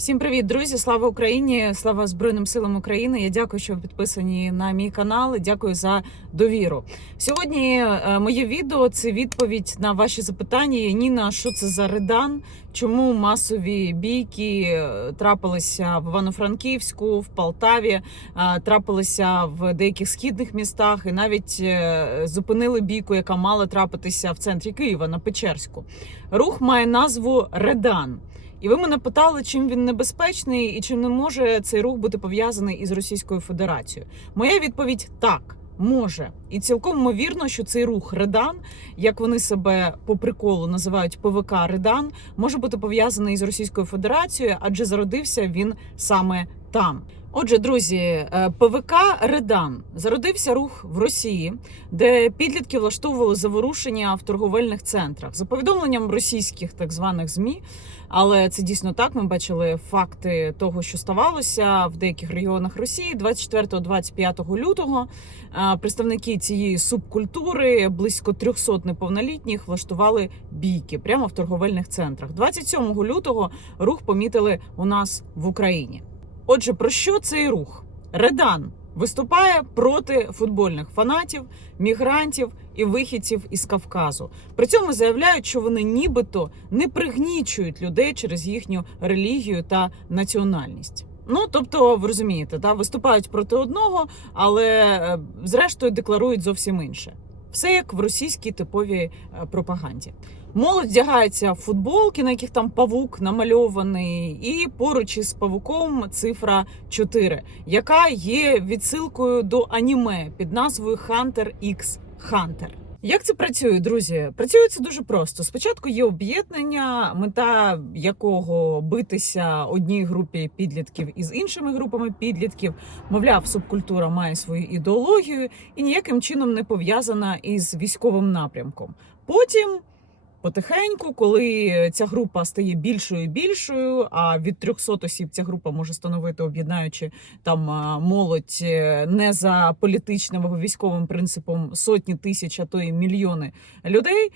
Всім привіт, друзі! Слава Україні! Слава Збройним силам України! Я дякую, що ви підписані на мій канал. Дякую за довіру. Сьогодні е, моє відео це відповідь на ваші запитання. Ніна, що це за редан? Чому масові бійки е, трапилися в Івано-Франківську, в Полтаві, е, трапилися в деяких східних містах, і навіть зупинили бійку, яка мала трапитися в центрі Києва на Печерську. Рух має назву Редан. І ви мене питали, чим він небезпечний і чи не може цей рух бути пов'язаний із Російською Федерацією. Моя відповідь так. Може, і цілком ймовірно, що цей рух Редан, як вони себе по приколу називають ПВК Редан, може бути пов'язаний із Російською Федерацією, адже зародився він саме там. Отже, друзі, е, ПВК Редан зародився рух в Росії, де підлітки влаштовували заворушення в торговельних центрах за повідомленням російських так званих змі. Але це дійсно так. Ми бачили факти того, що ставалося в деяких регіонах Росії 24-25 лютого. е, Представники цієї субкультури близько 300 неповнолітніх влаштували бійки прямо в торговельних центрах. 27 лютого рух помітили у нас в Україні. Отже, про що цей рух? Редан виступає проти футбольних фанатів, мігрантів і вихідців із Кавказу. При цьому заявляють, що вони нібито не пригнічують людей через їхню релігію та національність. Ну тобто, ви розумієте, да, виступають проти одного, але е, зрештою декларують зовсім інше. Все як в російській типовій е, пропаганді. Молодь вдягається в футболки, на яких там павук намальований, і поруч із павуком цифра 4, яка є відсилкою до аніме під назвою Hunter X Hunter. Як це працює, друзі? Працює це дуже просто. Спочатку є об'єднання, мета якого битися одній групі підлітків із іншими групами підлітків. Мовляв, субкультура має свою ідеологію і ніяким чином не пов'язана із військовим напрямком. Потім. Потихеньку, коли ця група стає більшою і більшою, а від 300 осіб ця група може становити, об'єднаючи там молодь е, не за політичним або військовим принципом сотні тисяч, а то і мільйони людей,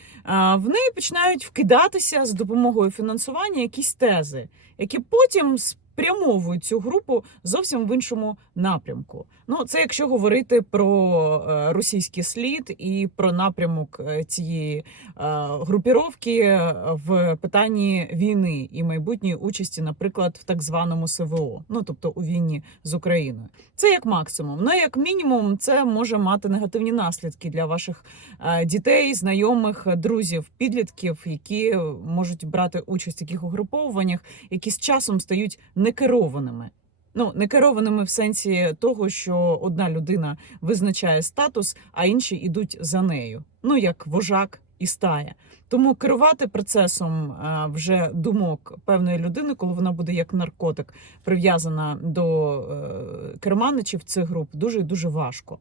в неї починають вкидатися з допомогою фінансування якісь тези, які потім спрямовують цю групу зовсім в іншому напрямку. Ну, це якщо говорити про е, російський слід і про напрямок е, цієї е, групіровки в питанні війни і майбутньої участі, наприклад, в так званому СВО, ну тобто у війні з Україною. Це як максимум. Ну як мінімум, це може мати негативні наслідки для ваших дітей, знайомих, друзів, підлітків, які можуть брати участь в таких угруповуваннях, які з часом стають некерованими. Ну, не керованими в сенсі того, що одна людина визначає статус, а інші йдуть за нею. Ну як вожак і стая. Тому керувати процесом е, вже думок певної людини, коли вона буде як наркотик прив'язана до е, керманичів цих груп, дуже дуже важко.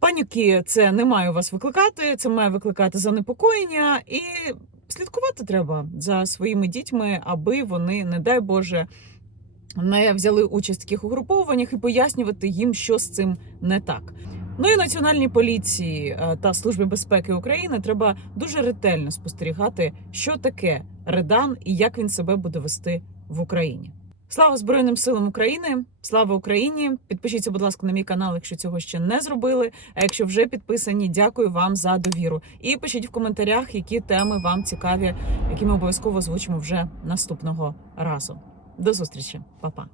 Паніки це не має у вас викликати, це має викликати занепокоєння і слідкувати треба за своїми дітьми, аби вони, не дай Боже, не взяли участь в таких угрупованнях і пояснювати їм, що з цим не так. Ну і національній поліції е, та службі безпеки України треба дуже ретельно спостерігати, що таке Редан і як він себе буде вести в Україні. Слава Збройним силам України! Слава Україні! Підпишіться, будь ласка, на мій канал, якщо цього ще не зробили. А якщо вже підписані, дякую вам за довіру. І пишіть в коментарях, які теми вам цікаві, які ми обов'язково озвучимо вже наступного разу. До зустрічі, Па-па.